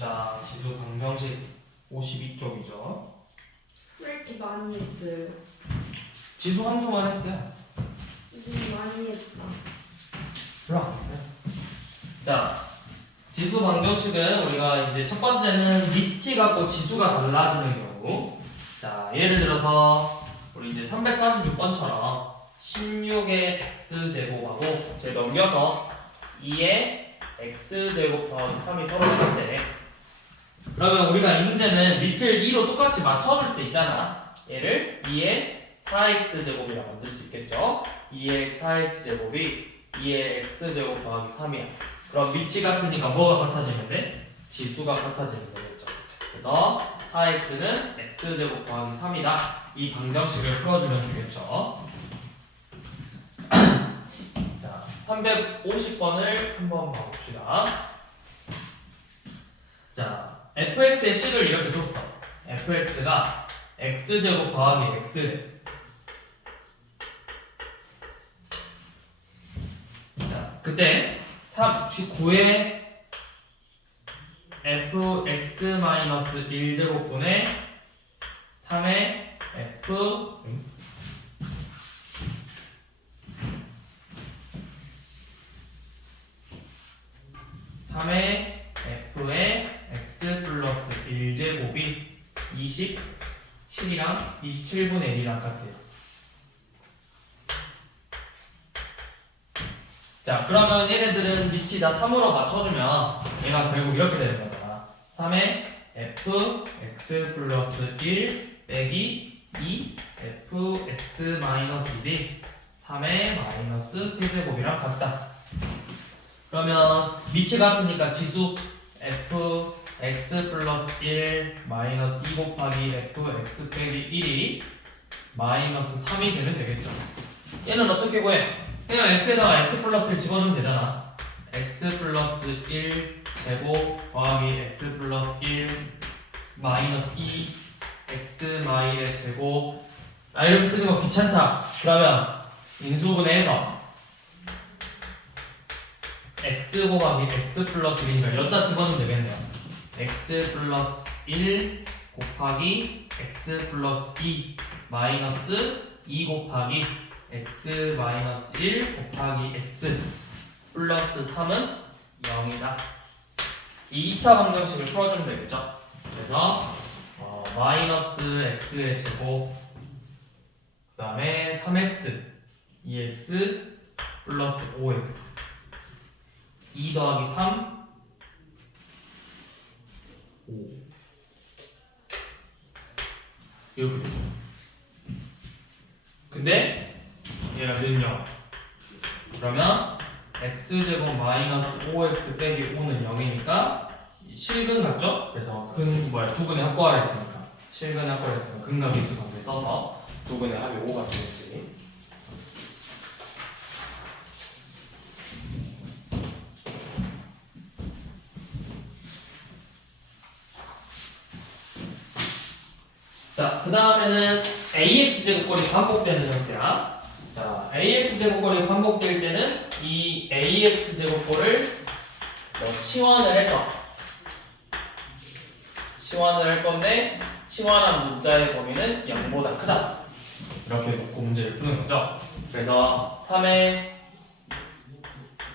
봅시다. 지수 방정식 52쪽이죠. 왜 이렇게 많이 했어요? 지수 함수만 했어요. 많이 했다. 별로 안 했어요. 자, 지수 방정식은 우리가 이제 첫 번째는 밑이 갖고 지수가 달라지는 경우. 자, 예를 들어서 우리 이제 346번처럼 16의 x제곱하고 제 넘겨서 2의 x제곱 더하기 3이 서로 같대. 그러면 우리가 이 문제는 밑을 2로 똑같이 맞춰줄 수 있잖아. 얘를 2의 4x제곱이라 만들 수 있겠죠. 2의 4x제곱이 2의 x제곱 더하기 3이야. 그럼 밑이 같으니까 뭐가 같아지면 돼? 지수가 같아지는 거겠죠. 그래서 4x는 x제곱 더하기 3이다. 이 방정식을 풀어주면 되겠죠. 자, 350번을 한번 봐봅시다. 자, fx의 식을 이렇게 줬어. fx가 x제곱 더하기 x래. 자, 그때 9의 fx-1제곱분의 3의 f 3의 f의 x 플러스 1제곱이 27이랑 27분의 1이랑 같아요. 자, 그러면 얘네들은 밑이 다 3으로 맞춰주면 얘가 결국 이렇게 되는 거잖아. 3의 f x 플러스 1 빼기 2 f x 마이너스 1이 3의 마이너스 세제곱이랑 같다. 그러면 밑이 같으니까 지수 f x 플러스 1 마이너스 2 곱하기 f x 빼기 1이 마이너스 3이 되면 되겠죠. 얘는 어떻게 구해? 그냥 x에다가 x 플러스 1 집어넣으면 되잖아. x 플러스 1 제곱 더하기 x 플러스 1 마이너스 2 x 마이너스 제곱. 이렇게 쓰는 거 귀찮다. 그러면 인수분해해서 x 곱하기 x 플러스 1이니까 여기다 집어넣으면 되겠네요. x 플러스 1 곱하기 x 플러스 2 마이너스 2 곱하기 x 마이너스 1 곱하기 x 플러스 3은 0이다. 이 2차 방정식을 풀어주면 되겠죠. 그래서 마이너스 x의 제곱 그 다음에 3x 2x 플러스 5x 2 더하기 3 5 이렇게 되죠. 근데 얘가 는요. 그러면 x제곱 마이너스 5x 빼기 5는 0이니까 실근 같죠? 그래서 두근의 합과를 했으니까 실근 합과를 했으니까 극락이수 관계 써서 두근의 합이 5가 되겠지. 자, 그 다음에는 ax제곱꼴이 반복되는 형태야. 자, ax제곱꼴이 반복될 때는 이 ax제곱꼴을 치환을 해서 치환을 할 건데 치환한 문자의 범위는 0보다 크다. 이렇게 놓고 문제를 푸는 거죠. 그래서 3의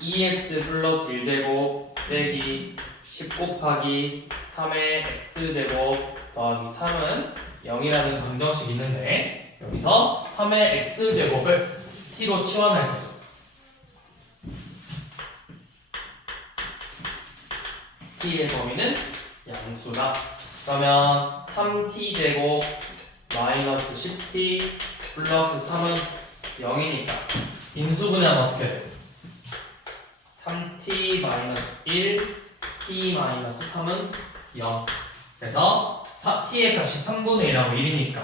2x 플러스 1제곱 빼기 10 곱하기 3의 x제곱 더하기 3은 0이라는 방정식이 있는데 여기서 3의 x제곱을 t로 치환할 거죠. t의 범위는 양수다. 그러면 3t제곱 마이너스 10t 플러스 3은 0이니까 인수분해하면 어떻게 돼요? 3t 마이너스 1 t 마이너스 3은 0. 그래서 t의 값이 3분의 1하고 1이니까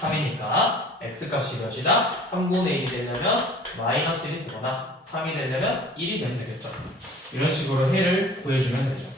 3이니까 x 값이 몇이다? 3분의 1이 되려면 마이너스 1이 되거나 3이 되려면 1이 되면 되겠죠. 이런 식으로 해를 구해주면 되죠.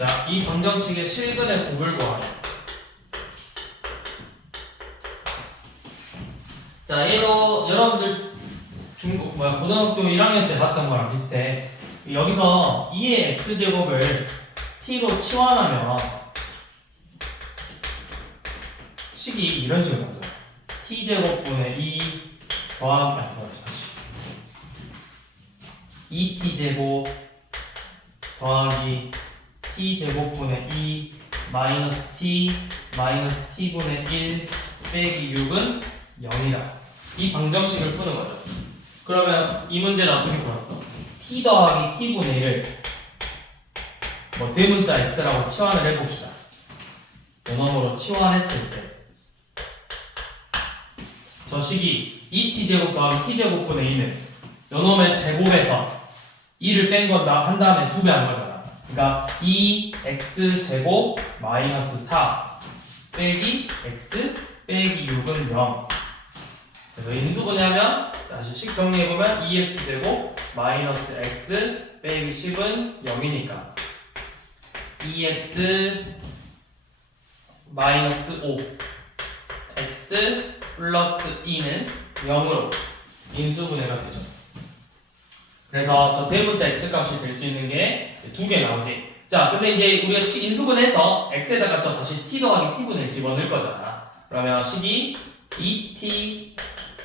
자, 이 방정식의 실근의 곱을 구하래. 자, 얘도 여러분들 고등학교 1학년 때 봤던 거랑 비슷해. 여기서 2의 x제곱을 t로 치환하면 식이 이런 식으로 나죠. t제곱분의 2 더하기 2t제곱 더하기 t제곱분의 2 마이너스 t 마이너스 t분의 1 빼기 6은 0이다. 이 방정식을 푸는 거죠. 그러면 이 문제는 어떻게 풀었어? t 더하기 t분의 1을 뭐 대문자 x라고 치환을 해봅시다. 요놈으로 치환했을 때 저 식이 2t제곱 더하기 t제곱분의 2는 요놈의 제곱에서 2를 뺀 건다 한 다음에 2배 한 거잖아. 그러니까 2x제곱 마이너스 4 빼기 x 빼기 6은 0. 그래서 인수분해하면 다시 식 정리해보면 2x제곱 마이너스 x 빼기 10은 0이니까 2x 마이너스 5 x 플러스 2는 0으로 인수분해가 되죠. 그래서 저 대문자 x값이 될 수 있는 게 두 개 나오지. 자, 근데 이제 우리가 인수분해해서 x에다가 저 다시 t 더하기 t분을 집어넣을 거잖아. 그러면 식이 2t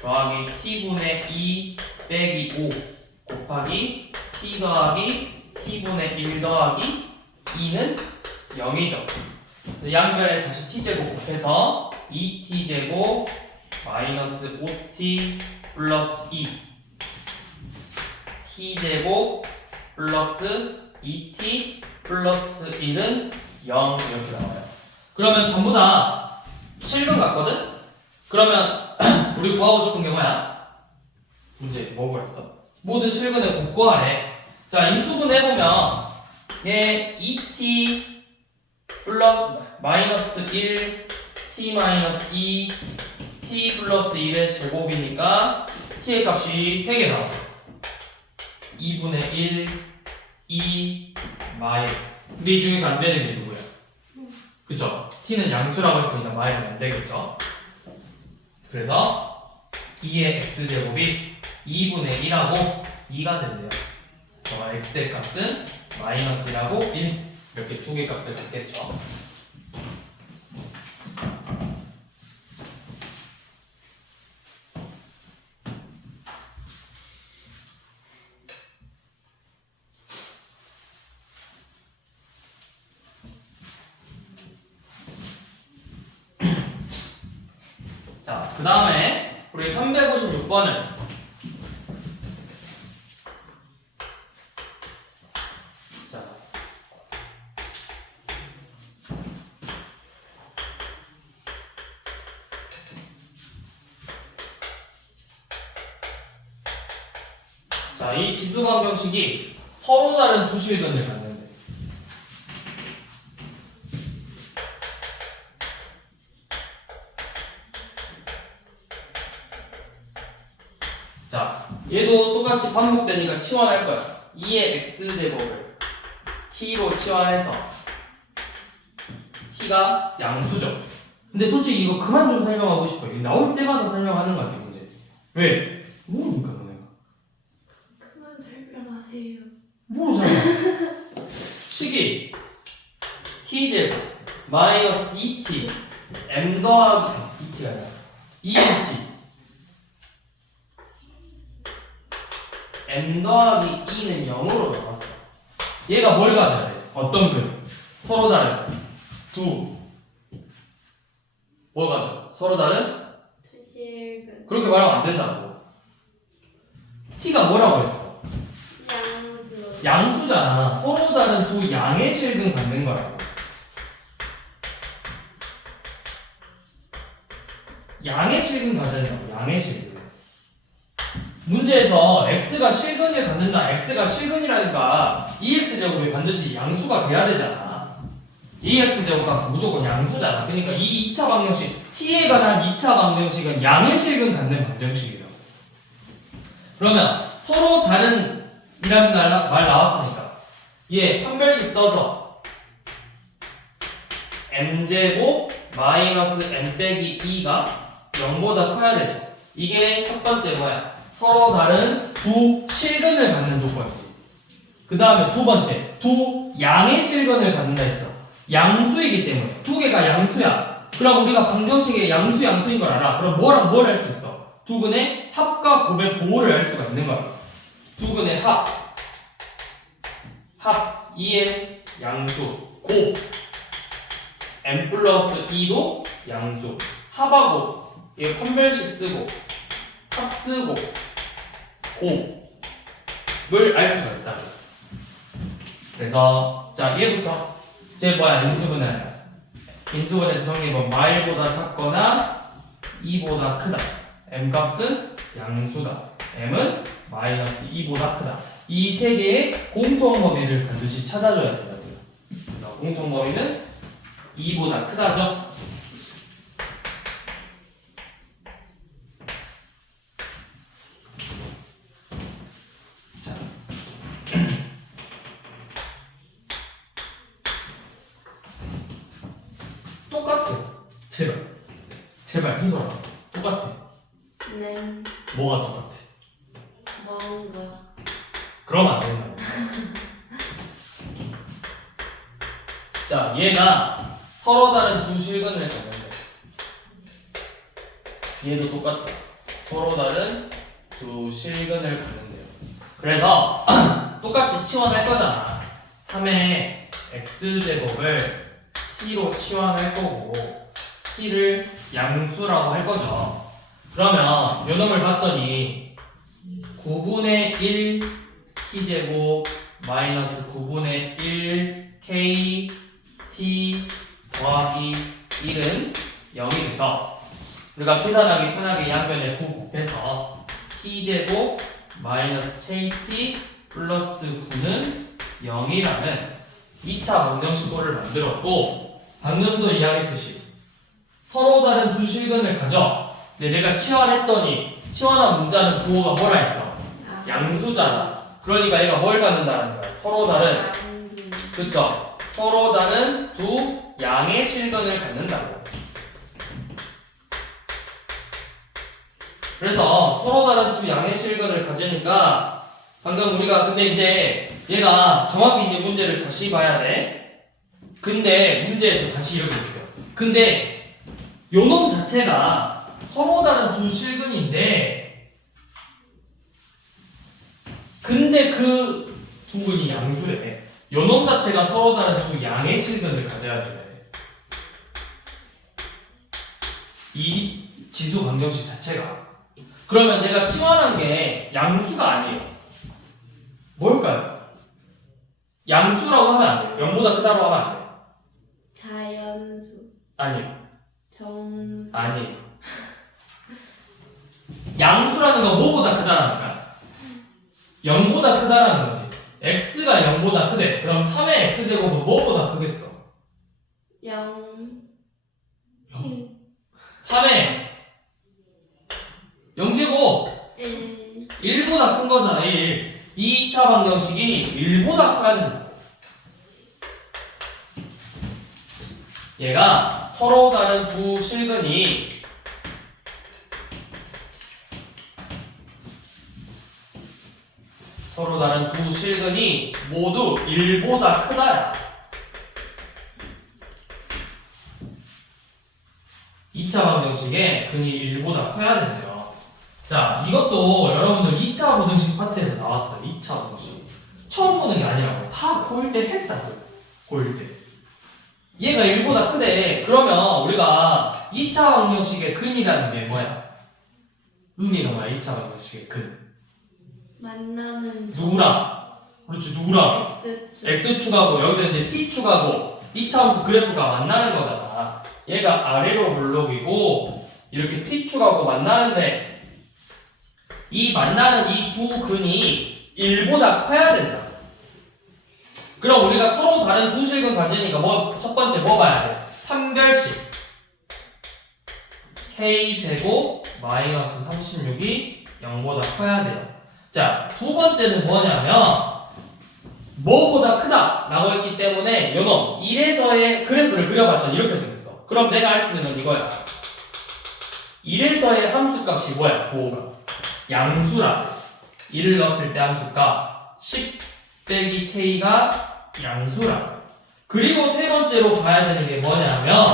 더하기 t분의 2 빼기 5 곱하기 t 더하기 t분의 1 더하기 2는 0이죠. 양변에 다시 t제곱 곱해서 2t제곱 마이너스 5t 플러스 2 t제곱 플러스 2t 플러스 1은 0 이렇게 나와요. 그러면 전부 다 실근 같거든? 그러면 우리 구하고 싶은 게 뭐야? 문제에서 뭐 구했어? 모든 실근의 곱 구하래. 자, 인수분 해보면 얘 2t 플러스 마이너스 1 t 마이너스 2 t 플러스 1의 제곱이니까 t의 값이 3개 나와. 2분의 1 2 마일. 근데 이 중에서 안 되는 게 누구야? 그쵸? t는 양수라고 했으니까 마일은 안 되겠죠? 그래서 2의 x제곱이 2분의 1하고 2가 된대요. 그래서 x의 값은 마이너스 1하고 1 이렇게 두 개 값을 갖겠죠. 자, 그 다음에 우리 356번은 자, 이 지수방정식이 서로 다른 두 실근을 갖는데 자, 얘도 똑같이 반복되니까 치환할 거야. 2의 x제곱을 t로 치환해서 t가 양수죠. 근데 솔직히 이거 그만 좀 설명하고 싶어. 이거 나올 때마다 설명하는 거 같아, 문제. 왜? 모르니까 너네가. 그만 설명하세요. 모르잖아. 식이 t제곱 마이너스 2t m 더하기 2t가 아니라 2mt m 더하기 2는 0으로 나왔어. 얘가 뭘 가져야 돼? 어떤 글? 서로 다른 두 뭘 가져? 서로 다른? 두실근. 그렇게 말하면 안 된다고. t가 뭐라고 했어? 양수. 양수잖아. 서로 다른 두 양의 실근 갖는 거라고. 양의 실근 가져야 된다고. 양의 실근. 문제에서 x가 실근을 갖는다. x가 실근이라니까 2x제곱이 반드시 양수가 돼야 되잖아. 2x제곱 값은 무조건 양수잖아. 그러니까 이 2차 방정식 t에 관한 2차 방정식은 양의 실근 갖는 방정식이라고. 그러면 서로 다른 이라는 말 나왔으니까 얘 판별식 써서 m제곱 마이너스 m 빼기 2가 0보다 커야 되죠. 이게 첫 번째 뭐야? 서로 다른 두 실근을 갖는 조건이지. 그 다음에 두 번째, 두 양의 실근을 갖는다 했어. 양수이기 때문에 두 개가 양수야. 그럼 우리가 방정식의 양수인 걸 알아. 그럼 뭐랑 뭘 할 수 있어? 두 근의 합과 곱의 보호를 할 수가 있는 거야. 두 근의 합 2의 양수, 곱 m 플러스 2도 양수, 합하고 얘 판별식 쓰고 합 쓰고 곱을 알 수가 있다. 그래서 자 얘부터 제 뭐야? 인수분해에서 정리해보면 마일보다 작거나 2보다 크다. m 값은 양수다. m은 마이너스 2보다 크다. 이 세 개의 공통 범위를 반드시 찾아줘야 된다. 그래서 공통 범위는 2보다 크다죠. 자, 똑같아요. 제발 희소라. 똑같아. 네. 뭐가 똑같아? 뭔가. 그러면 안 된다. 자, 얘가 서로 다른 두 실근을 갖는데 얘도 똑같아. 서로 다른 두 실근을 갖는데요. 그래서 똑같이 치환할 거잖아. 3의 x제곱을 t로 치환할 거고 t를 양수라고 할 거죠. 그러면 요놈을 봤더니 9분의 1 t제곱 마이너스 9분의 1 k t 더하기 1은 0이 돼서 우리가 계산하기 편하게 양변에 9 곱해서 t제곱 마이너스 kt 플러스 9는 0이라는 2차 방정식을 만들었고 방금도 이야기했듯이 서로 다른 두 실근을 가져. 근데 내가 치환했더니 치환한 문자는 부호가 뭐라 했어? 양수잖아. 그러니까 얘가 뭘 갖는다는 거야? 서로 다른 그쵸? 서로 다른 두 양의 실근을 갖는다고. 그래서 서로 다른 두 양의 실근을 가지니까 방금 우리가 근데 이제 얘가 정확히 이제 문제를 다시 봐야 돼. 근데 문제에서 다시 이렇게 있어요. 근데 요놈 자체가 서로 다른 두 실근인데 근데 그 두 근이 양수래. 요놈 자체가 서로 다른 두 양의 실근을 가져야 돼. 이 지수 방정식 자체가. 그러면 내가 치환한 게 양수가 아니에요. 뭘까요? 양수라고 하면 안 돼요. 0보다 크다고 하면 안 돼요. 자연수. 아니요. 정수. 아니에요. 양수라는 건 뭐보다 크다라는 거야? 0보다 크다라는 거지. x가 0보다 크대. 그럼 3의 x제곱은 뭐보다 크겠어? 0. 3의 0제곱 1. 1보다 큰 거잖아. 1. 2차 방정식이 1보다 커야 된다. 얘가 서로 다른 두 실근이 모두 1보다 크다야. 2차 방정식에 근이 1보다 커야 된대요. 자, 이것도 여러분들 2차 방정식 파트에서 나왔어요. 2차 방정식. 처음 보는 게 아니라고. 다 고일 때 했다고. 고일 때. 얘가 1보다 크대. 그러면 우리가 2차 방정식의 근이라는 게 뭐야? 의미가 뭐야? 2차 방정식의 근. 만나는 누구랑? 그렇지, 누구랑? X축. X축하고 여기서 이제 T축하고 2차 함수 그래프가 만나는 거잖아. 얘가 아래로 블록이고 이렇게 T축하고 만나는데 이 만나는 이 두 근이 1보다 커야 된다. 그럼 우리가 서로 다른 두 실근 가지니까 첫 번째 뭐 봐야 돼? 판별식 K제곱 마이너스 36이 0보다 커야 돼요. 자, 두 번째는 뭐냐면 뭐보다 크다 라고 했기 때문에 요놈 1에서의 그래프를 그려봤더니 이렇게 생겼어. 그럼 내가 알 수 있는 건 이거야. 1에서의 함수값이 뭐야? 부호가 양수라. 1을 넣었을 때 함수값 10 빼기 k가 양수라. 그리고 세 번째로 봐야 되는 게 뭐냐면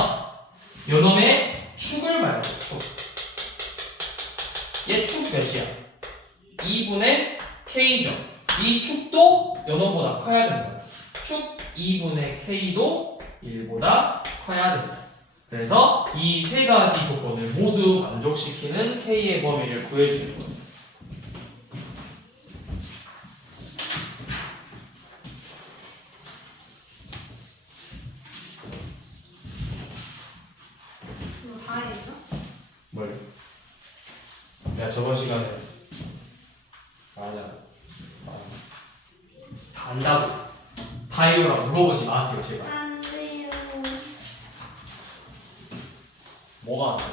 요놈의 축을 봐야 돼. 축. 얘 축 몇이야? 2분의 k죠. 이 축도 요놈보다 커야 된다. 축 2분의 k도 1보다 커야 된다. 그래서 이 세 가지 조건을 모두 만족시키는 k의 범위를 구해주는 거예요. 이거 다 했나? 뭘? 내가 저번 시간에 말하잖아. 다 안다고. 다이오라고 물어보지 마세요, 제발. 안 돼요. 뭐가 안 돼?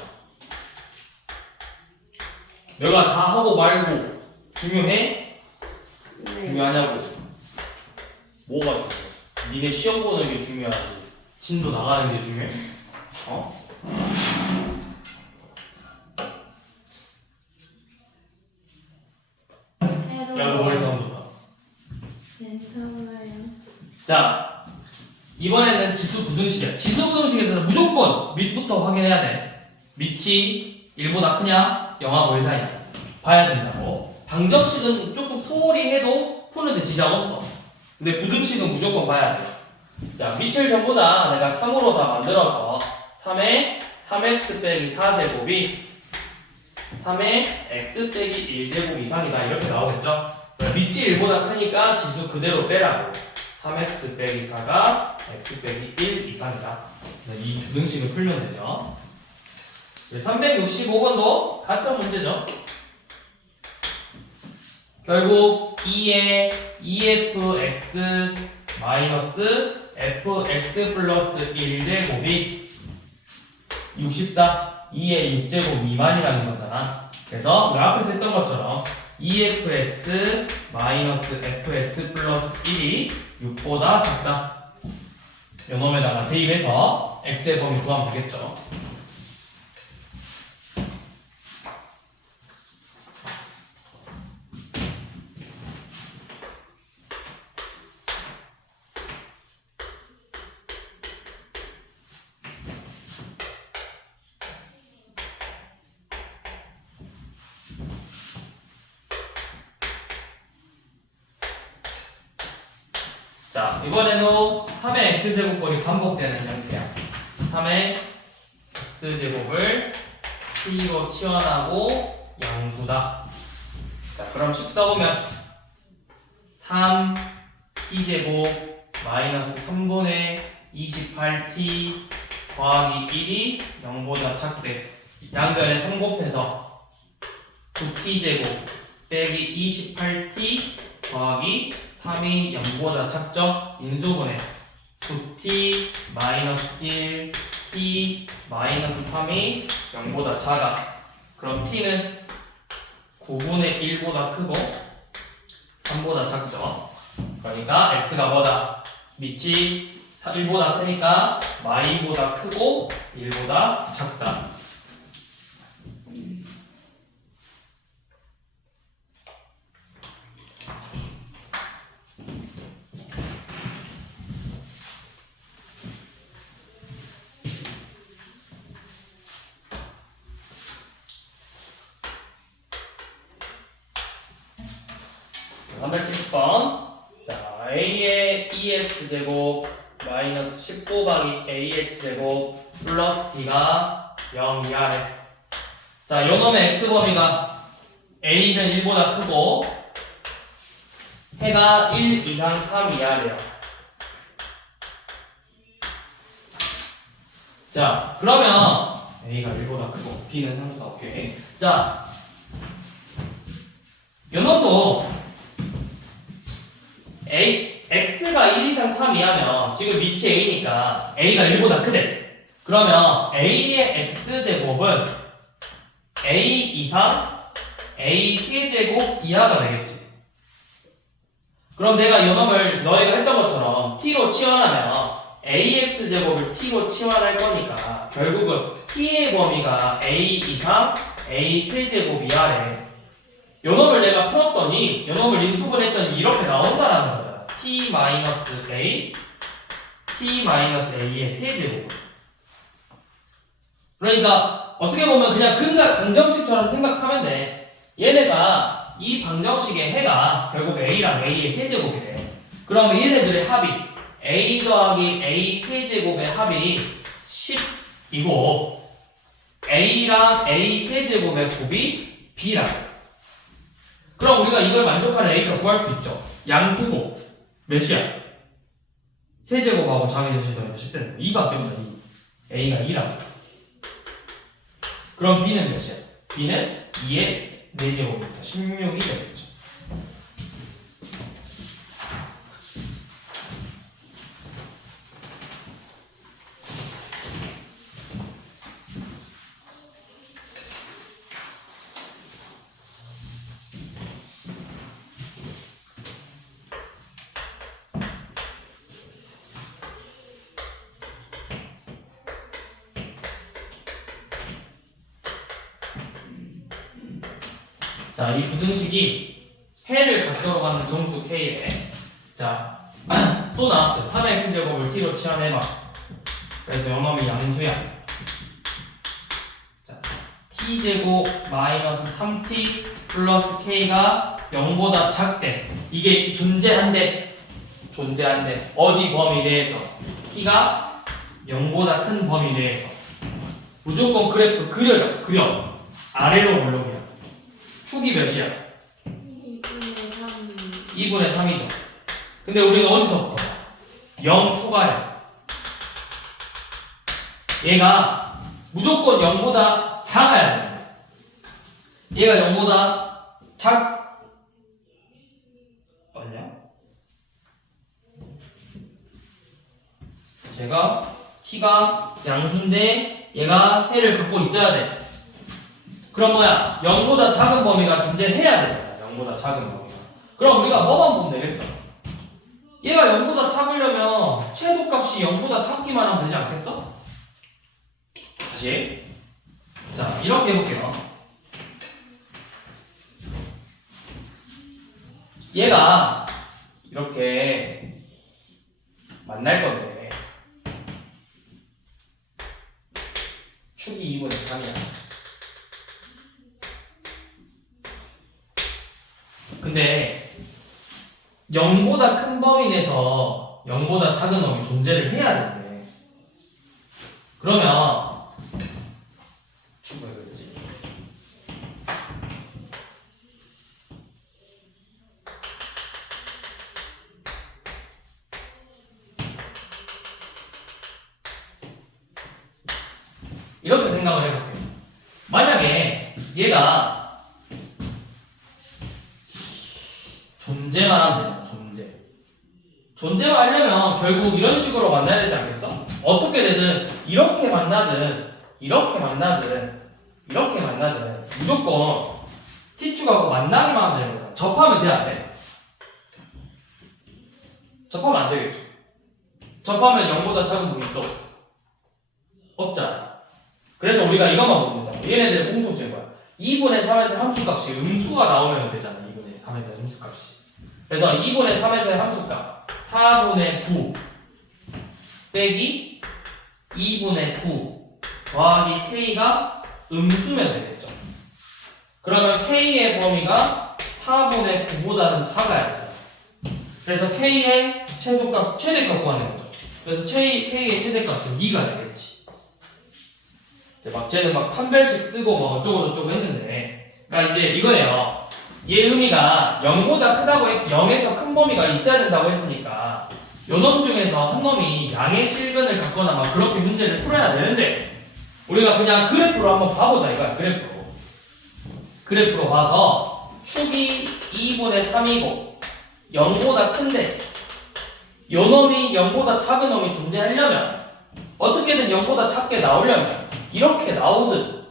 내가 다 하고 말고 중요해? 네. 중요하냐고. 뭐가 중요해? 니네 시험 보는 게 중요하지. 진도 나가는 게 중요해? 어? 야, 너 머리 사람 돋아. 괜찮아요. 자, 이번에는 지수 부등식이야. 지수 부등식에서는 무조건 밑부터 확인해야 돼. 밑이 1보다 크냐, 0하고 1 사이냐 봐야 된다고. 방정식은 조금 소홀히 해도 푸는데 지장 없어. 근데 부등식은 무조건 봐야 돼. 자, 밑을 전부 다 내가 3으로 다 만들어서 3에 3x 빼기 4제곱이 3에 x 빼기 1제곱 이상이다 이렇게 나오겠죠? 밑이 1보다 크니까 지수 그대로 빼라고. 3x 빼기 4가 x 빼기 1 이상이다. 그래서 이 부등식을 풀면 되죠. 365번도 같은 문제죠. 결국 2의 2fx 마이너스 fx 플러스 1제곱이 64, 2의 6제곱 미만이라는 거잖아. 그래서 우리 앞에서 했던 것처럼 2fx 마이너스 fx 플러스 1이 6보다 작다. 요놈에다가 대입해서 x의 범위 구하면 되겠죠. 자, 이번에도 3의 x제곱꼴이 반복되는 형태야. 3의 x제곱을 t로 치환하고 양수다. 자, 그럼 14 보면 3t제곱 마이너스 3분의 28t 더하기 1이 0보다 작대. 양변에 3 곱해서 9t제곱 빼기 28t 더하기 3이 0보다 작죠? 인수분해 9t 마이너스 1 t 마이너스 3이 0보다 작아. 그럼 t는 9분의 1보다 크고 3보다 작죠? 그러니까 x가 뭐다? 밑이 1보다 크니까 y보다 크고 1보다 작다. 자, 370번. 자, a의 2x제곱 마이너스 10 곱하기 ax제곱 플러스 b가 0 이하래. 자, 요놈의 x범위가 a는 1보다 크고 해가 1 이상 3 이하래요. 자, 그러면 a가 1보다 크고 b는 상수가 오케이. 자, 요놈도 x가 1 이상 3 이하면 지금 밑이 a니까 a가 1보다 크대. 그러면 a의 x제곱은 a 이상 a 세제곱 이하가 되겠지. 그럼 내가 요 놈을 너희가 했던 것처럼 t로 치환하면 ax제곱을 t로 치환할 거니까 결국은 t의 범위가 a 이상 a 세제곱이야래. 요 놈을 내가 풀었더니 요 놈을 인수분 했더니 이렇게 나온다라는 거잖아. t-a t-a의 세제곱. 그러니까 어떻게 보면 그냥 근각 방정식처럼 생각하면 돼. 얘네가 이 방정식의 해가 결국 a랑 a의 세제곱이래. 그러면 얘네들의 합이 a 더하기 a 세제곱의 합이 10이고 a랑 a 세제곱의 곱이 b라. 그럼 우리가 이걸 만족하는 a가 구할 수 있죠. 양수고 몇이야? 세제곱하고 자기제곱 더해서 10되는 거. 2밖에 없잖아. 2. a가 2라. 그럼 b는 몇이야? b는 2의 4제곱이니까 16이 되겠죠. 자, 이 부등식이 해를 갖도록 하는 정수 K에 자, 또 나왔어요. 3x제곱을 t로 치환해봐. 그래서 요놈이 양수야. 자, t제곱 마이너스 3t 플러스 k가 0보다 작대. 이게 존재한대. 어디 범위 내에서? t가 0보다 큰 범위 내에서. 무조건 그래프 그려. 아래로 올라오냐. 축이 몇이야? 2분의 3. 2분의 3이죠. 근데 우리가 어디서부터? 0 초과해. 얘가 무조건 0보다 작아야 돼. 얘가 0보다 맞냐? 제가 t가 양수인데 얘가 해를 갖고 있어야 돼. 그럼 뭐야? 0보다 작은 범위가 존재해야 되잖아. 0보다 작은 범위가. 그럼 우리가 뭐만 보면 되겠어? 얘가 0보다 작으려면 최소값이 0보다 작기만 하면 되지 않겠어? 다시. 자, 이렇게 해볼게요. 얘가 이렇게 만날 건데 축이 2분의 3이야. 근데 0보다 큰 범위 내에서 0보다 작은 놈이 존재를 해야 되는데 그러면 축을 그리지. 이렇게 생각을 해볼게요. 만약에 얘가 존재만 하면 되잖아. 존재만 하려면 결국 이런 식으로 만나야 되지 않겠어? 어떻게 되든 이렇게 만나든 무조건 t축하고 만나기만 하면 되는 거잖아. 접하면 돼, 안 돼? 접하면 안 되겠죠. 접하면 0보다 작은 놈이 있어, 없어? 없잖아. 그래서 우리가 이것만 보면 된다. 얘네들의 공통점이 뭐야? 2분의 3에서 함수값이 음수가 나오면 되잖아. 2분의 3에서 함수값이. 그래서 2분의 3에서의 함수값 4분의 9 빼기 2분의 9 더하기 k가 음수면 되겠죠. 그러면 k의 범위가 4분의 9보다는 작아야 되죠. 그래서 k의 최소값, 최대값 구하는 거죠. 그래서 k의 최대값은 2가 되겠지. 이제 막 쟤는 막 판별식 쓰고 뭐 어쩌고저쩌고 했는데, 그러니까 이제 이거예요. 얘 의미가 0보다 크다고 0에서 큰 범위가 있어야 된다고 했으니까 요 놈 중에서 한 놈이 양의 실근을 갖거나 막 그렇게 문제를 풀어야 되는데 우리가 그냥 그래프로 한번 봐보자 이거야. 그래프로 봐서 축이 2분의 3이고 0보다 큰데 요 놈이 0보다 작은 놈이 존재하려면 어떻게든 0보다 작게 나오려면 이렇게 나오든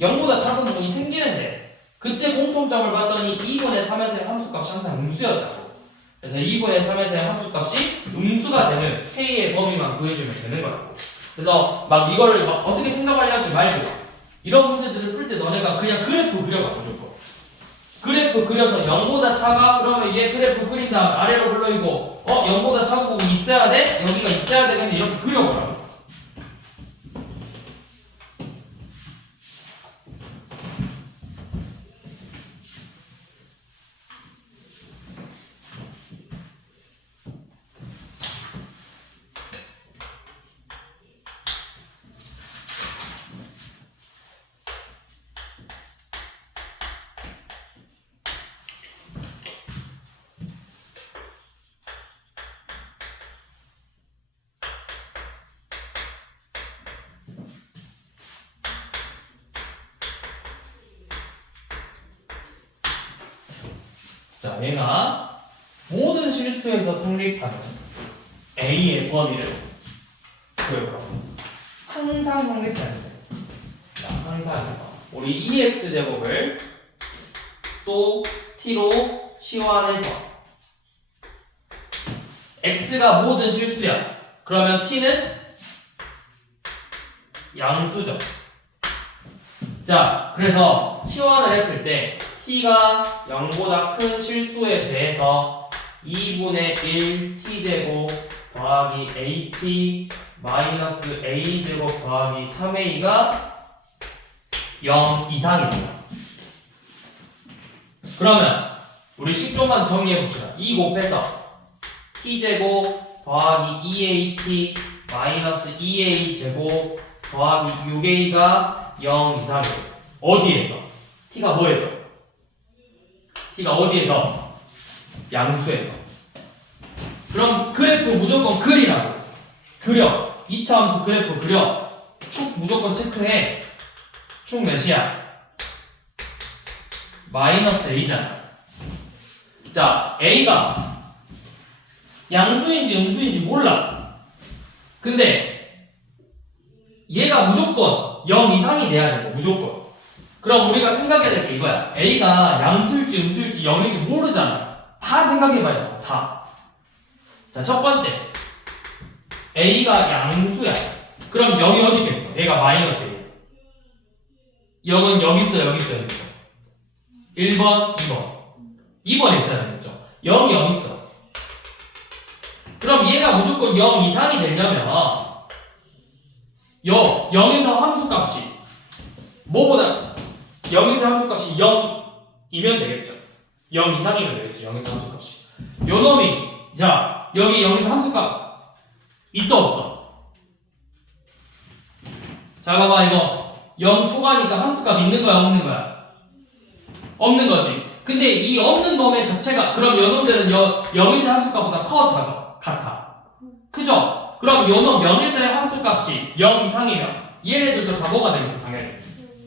0보다 작은 부분이 생기는데 그때 공통점을 봤더니 2분의 3에서의 함수값이 항상 음수였다고. 그래서 2분의 3에서의 함수값이 음수가 되는 K의 범위만 구해주면 되는 거라고. 그래서 막 이거를 막 어떻게 생각하려지 말고 이런 문제들을 풀 때 너네가 그냥 그래프 그려봐 무조건. 그래프 그려서 0보다 차가 그러면 얘 그래프 그린 다음 아래로 불러이고 0보다 작은 부분이 있어야 돼? 여기가 있어야 되겠네 이렇게 그려보라고. 자, 얘가 모든 실수에서 성립하는 A의 범위를 구해보라고 했어. 항상 성립해야 돼. 자, 항상 우리 2x제곱을 또 t로 치환해서 x가 모든 실수야. 그러면 t는 양수죠. 자, 그래서 치환을 했을 때 t가 0보다 큰 실수에 대해서 2분의 1 t제곱 더하기 at 마이너스 a제곱 더하기 3a가 0 이상입니다. 그러면 우리 10조만 정리해봅시다. 2 곱해서 t제곱 더하기 2at 마이너스 2a제곱 더하기 6a가 0 이상이에요. 어디에서? t가 뭐에서? t가 어디에서? 양수에서. 그럼 그래프 무조건 그리라고. 그려. 2차 함수 그래프 그려. 축 무조건 체크해. 축 몇이야? 마이너스 a잖아. 자, a가 양수인지 음수인지 몰라. 근데 얘가 무조건 0 이상이 돼야 되고 무조건. 그럼 우리가 생각해야 될 게 이거야. A가 양수일지 음수일지 0일지 모르잖아. 다 생각해봐야 돼. 다. 자, 첫 번째. A가 양수야. 그럼 0이 어디 있겠어? A가 마이너스 1. 0은 여기 있어, 여기 있어, 여기 있어. 1번, 2번. 2번에 있어야 되겠죠. 0이 여기 있어. 그럼 얘가 무조건 0 이상이 되려면 0에서 함수값이 뭐보다 0에서 함수값이 0이면 되겠죠. 0 이상이면 되겠죠. 0에서 함수값이. 요 놈이 자 여기 0에서 함수값 있어 없어? 자 봐봐 이거 0 초과니까 함수값 있는 거야 없는 거야? 없는 거지. 근데 이 없는 놈의 자체가 그럼 요 놈들은 0에서 함수값보다 커 작아? 같아. 크죠? 그럼 요 놈 0에서의 함수값이 0 이상이면 얘네들도 다 뭐가 되겠어 당연히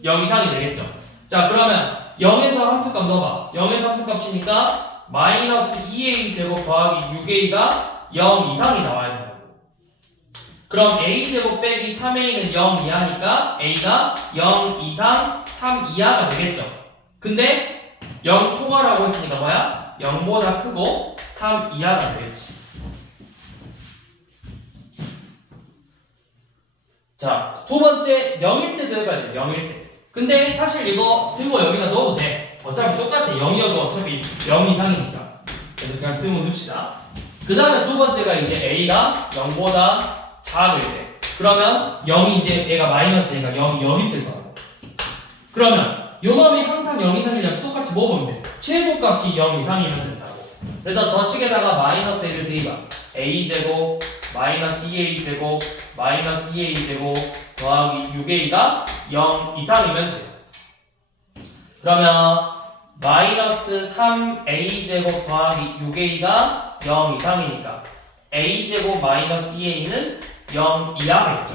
0 이상이 되겠죠. 자 그러면 0에서 함수값 넣어봐. 0에서 함수값이니까 마이너스 2a 제곱 더하기 6a가 0 이상이 나와야 된다고. 그럼 a제곱 빼기 3a는 0 이하니까 a가 0 이상 3 이하가 되겠죠. 근데 0 초과라고 했으니까 뭐야? 0보다 크고 3 이하가 되겠지. 자, 두 번째 0일 때도 해봐야 돼. 0일 때. 근데 사실 이거 들고 여기다 넣어도 돼. 어차피 똑같아. 0이어도 어차피 0 이상이니까. 그래서 그냥 들고 넣읍시다. 그 다음에 두 번째가 이제 A가 0보다 작을 때. 그러면 0이 이제 얘가 마이너스니까 0이 여기 있을 거야. 그러면 요 놈이 항상 0 이상이면 똑같이 뭐 보면 돼? 최소값이 0 이상이면 된다고. 그래서 저 식에다가 마이너스 1을 대입하. A제곱 마이너스 2A제곱 마이너스 2A제곱 더하기 6A가 0 이상이면 돼요. 그러면 마이너스 3A제곱 더하기 6A가 0 이상이니까 A제곱 마이너스 2A는 0 이하겠죠.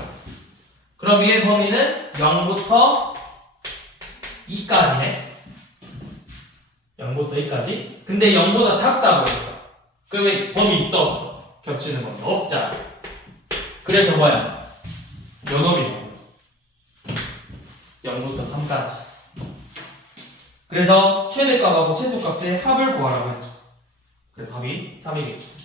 그럼 위의 범위는 0부터 2까지네. 0부터 2까지? 근데 0보다 작다고 했어. 그러면 범위 있어 없어? 겹치는 범위 없잖아. 그래서 뭐야? 요 놈이 0부터 3까지. 그래서 최대값하고 최소값의 합을 구하라고 했죠. 그래서 합이 3이겠죠.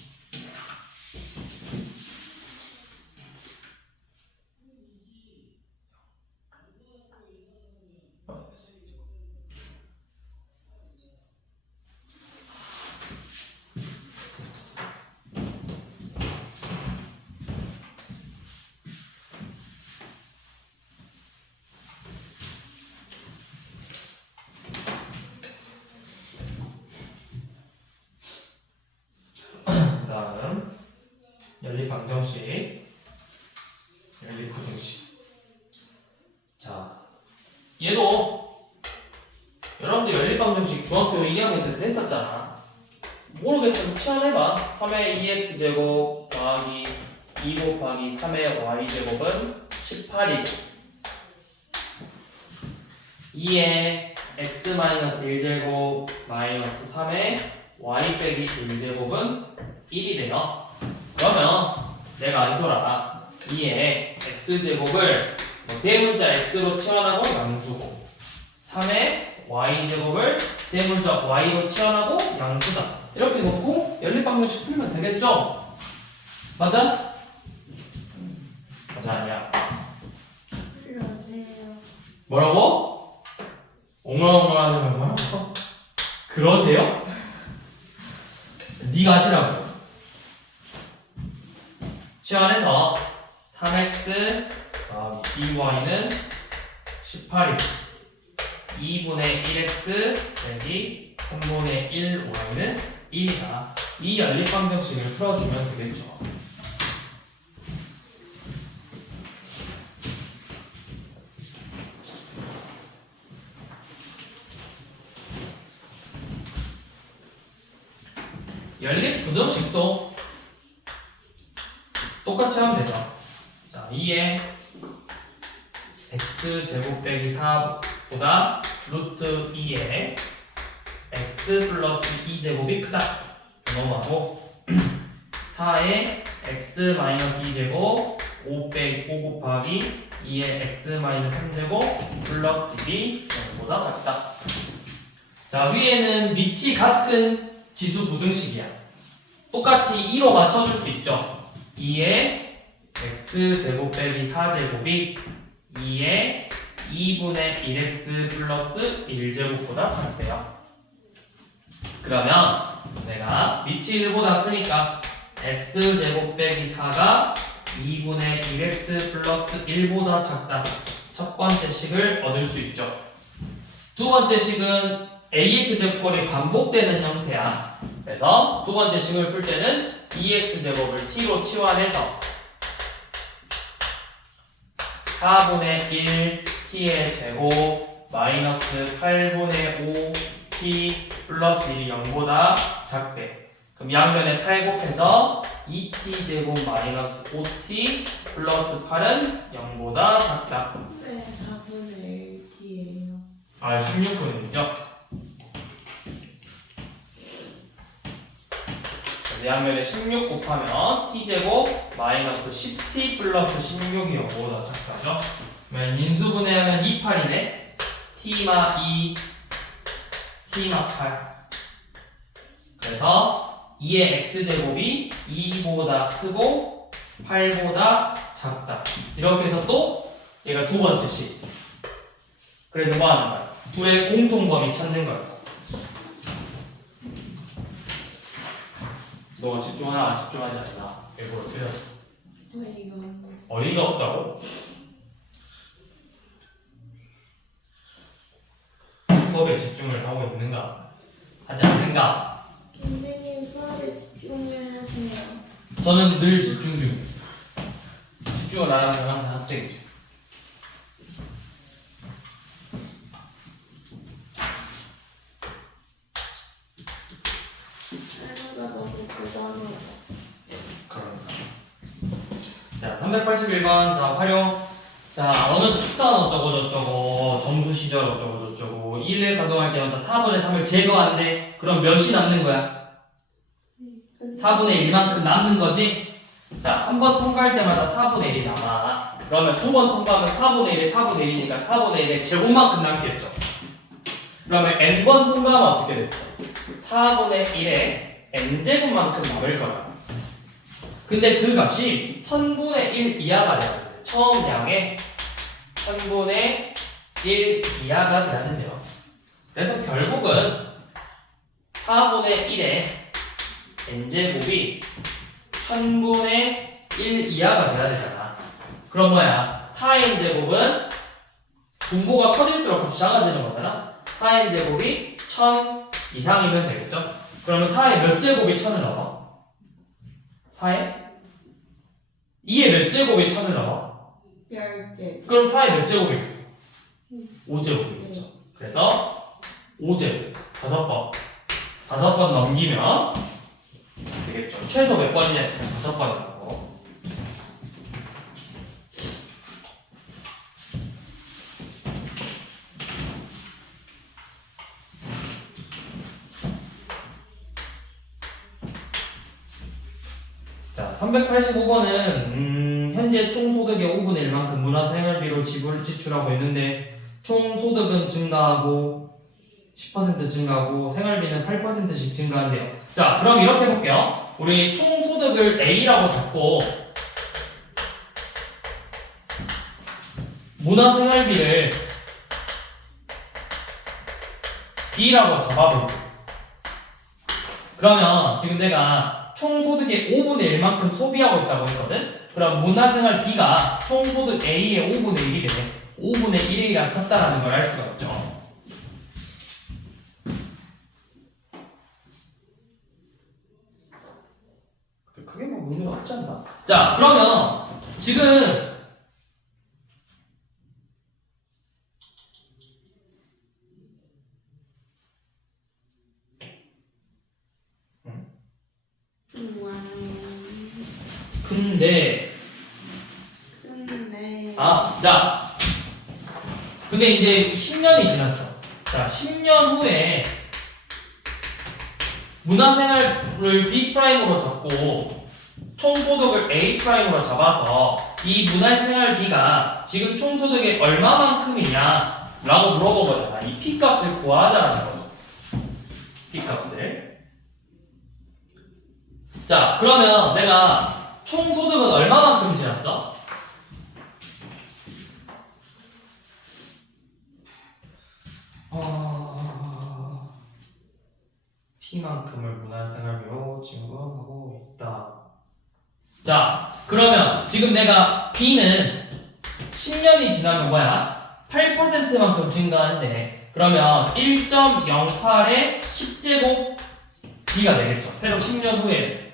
다음 연립방정식, 연립부등식. 자, 얘도 여러분들 연립방정식 중학교 2학년 때 했었잖아. 모르겠으면 치환해봐. 3의 2x제곱 더하기 2 곱하기 3의 y제곱은 18이고 2의 x-1제곱 마이너스 3의 y 빼기 1제곱은 1이래요. 그러면 내가 알소라 2의 x제곱을 대문자 x로 치환하고 양수고 3의 y제곱을 대문자 y로 치환하고 양수다. 이렇게 놓고 연립방정식 풀면 되겠죠? 맞아? 맞아 아니야? 그러세요. 뭐라고? 옹얼옹얼하면 뭐라고? 그러세요? 네가 하시라고. 치환해서 3x 더하기 2y는 18이고 2분의 1x 빼기 3분의 1y는 1이다. 이 연립방정식을 풀어주면 되겠죠. 연립부등식도 똑같이 하면 되죠. 자, 2의 x제곱 빼기 4보다 루트 2의 x 플러스 2제곱이 크다. 넘어가고 4의 x 마이너스 2제곱 5 곱하기 2의 x 마이너스 3제곱 플러스 1이 0보다 작다. 자, 위에는 밑이 같은 지수 부등식이야. 똑같이 2로 맞춰줄 수 있죠. 2의 x제곱 빼기 4제곱이 2의 2분의 1x 플러스 1제곱보다 작대요. 그러면 내가 밑이 1보다 크니까 x제곱 빼기 4가 2분의 1x 플러스 1보다 작다. 첫 번째 식을 얻을 수 있죠. 두 번째 식은 ax제곱꼴이 반복되는 형태야. 그래서 두 번째 식을 풀 때는 2x제곱을 t로 치환해서 4분의 1 t의 제곱 마이너스 8분의 5 t 플러스 1이 0보다 작대. 그럼 양면에 8 곱해서 2t 제곱 마이너스 5t 플러스 8은 0보다 작다. 왜 4분의 1t예요? 아, 16분의1이죠? 양면에 16 곱하면 t제곱 마이너스 10t 플러스 16이 0보다 작다죠? 그러면 인수분해하면 28이네. t마 2, t마 8. 그래서 2의 x제곱이 2보다 크고 8보다 작다. 이렇게 해서 또 얘가 두 번째 식. 그래서 뭐 하는 거야? 둘의 공통범위 찾는 거야. 너가 집중하나 안 집중하지 않나? 일부러 틀렸어. 어이가 없네. 어이가 없다고? 수업에 집중을 하고 있는가? 하지 않는가? 선생님 수업에 집중을 하세요. 저는 늘 집중 중이에요. 집중을 안 하는 사람은 학생이죠. 하루가 너무 부담해요. 그러니까. 자, 381번. 자, 활용. 자, 어느 축산 어쩌고저쩌고, 정수 시절 어쩌고저쩌고, 1회 가동할 때마다 4분의 3을 제거한대. 그럼 몇이 남는 거야? 4분의 1만큼 남는 거지? 자, 한 번 통과할 때마다 4분의 1이 남아. 그러면 두 번 통과하면 4분의 1에 4분의 1이니까 4분의 1의 제곱만큼 남겠죠. 그러면 n번 통과하면 어떻게 됐어? 4분의 1에 n제곱만큼 남을 거야. 근데 그 값이 1000분의 1 이하가 돼야 돼. 처음 양의 1000분의 1 이하가 돼야 된대요. 그래서 결국은 4분의 1에 n제곱이 1000분의 1 이하가 돼야 되잖아. 그럼 뭐야? 4n제곱은 분모가 커질수록 값이 작아지는 거잖아. 4n제곱이 1000 이상이면 되겠죠? 그러면 4에 몇 제곱이 1000을 넘어? 4에? 2에 몇 제곱이 1000을 넘어? 별제. 그럼 4에 몇 제곱이겠어? 5제곱이겠죠. 그래서 5제곱 5번 넘기면 되겠죠. 최소 몇 번이냐 했으면 5번이라고. 자, 385번은 현재 총소득의 5분의 1만큼 문화생활비로 지출하고 있는데 총소득은 증가하고 10% 증가하고 생활비는 8%씩 증가한대요. 자, 그럼 이렇게 해볼게요. 우리 총소득을 A라고 잡고 문화생활비를 B라고 잡아볼게요. 그러면 지금 내가 총소득의 5분의 1만큼 소비하고 있다고 했거든? 그럼 문화생활비가 총소득 A의 5분의 1이래. 5분의 1에 합쳤다라는 걸 알 수가 있죠. 크게 뭐 의미가 없지 않나? 자, 그러면 지금 근데 자, 근데 이제 10년이 지났어. 자, 10년 후에 문화생활을 B'으로 잡고 총소득을 A'으로 잡아서 이 문화생활비가 지금 총소득의 얼마만큼이냐 라고 물어본 거잖아. 이 P값을 구하자는 거죠. P값을. 자, 그러면 내가 총소득은 얼마만큼 지났어? P만큼을 문화생활비로 지급하고 있다. 자, 그러면 지금 내가 B는 10년이 지나면 뭐야? 8%만큼 증가하는데 그러면 1.08의 10제곱 B가 되겠죠. 새로 10년 후에.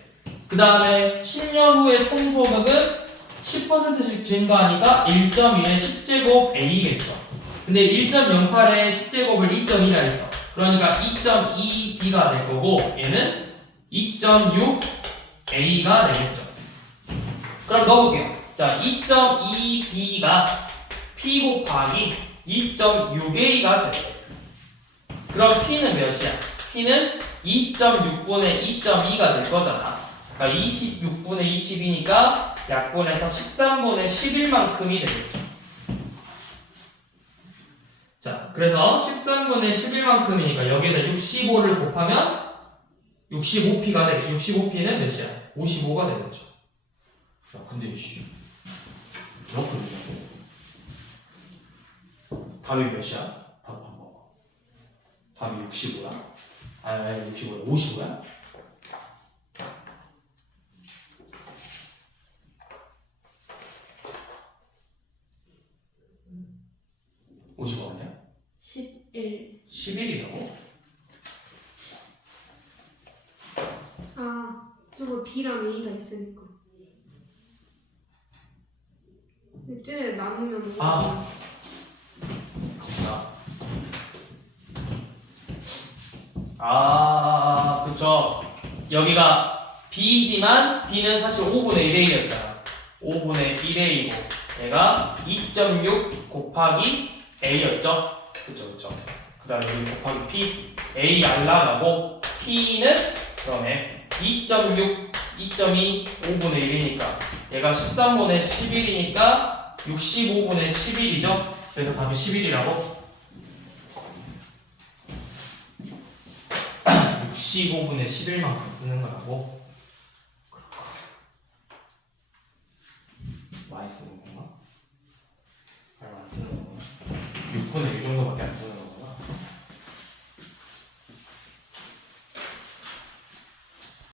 그 다음에 10년 후에 총소득은 10%씩 증가하니까 1.1의 10제곱 A겠죠. 근데 1.08의 10제곱을 2.2라 했어. 그러니까 2.2B가 될 거고 얘는 2.6A가 되겠죠. 그럼 넣어볼게요. 자, 2.2B가 P 곱하기 2.6A가 돼요. 그럼 P는 몇이야? P는 2.6분의 2.2가 될 거잖아. 그러니까 26분의 20이니까 약분해서 13분의 11만큼이 되겠죠. 자, 그래서 13분의 11만큼이니까 여기에다 65를 곱하면 65P가 되겠죠. 65P는 몇이야? 55가 되겠죠. 야, 근데 씨, 이렇게 되냐고? 답이 몇이야? 답 한번 봐봐. 답이 65야? 아니 65야. 55야? 아니야? 11. 11이라고? 아, 저거 B랑 A가 있으니까. 이제 나누면 아. 그쵸. 여기가 B지만 B는 사실 5분의 1A였잖아. 5분의 1A고 얘가 2.6 곱하기 A였죠. 그쵸. 그 다음에 여기 곱하기 P A 날라가고 P는 그러면 2.6 2.2 5분의 1이니까 얘가 13분의 11이니까 65분의 11이죠. 그래서 답이 11이라고. 65분의 11만큼 쓰는 거라고? 많이 쓰는 건가? 얼마 안 쓰는 건가? 6분의 1 정도밖에 안 쓰는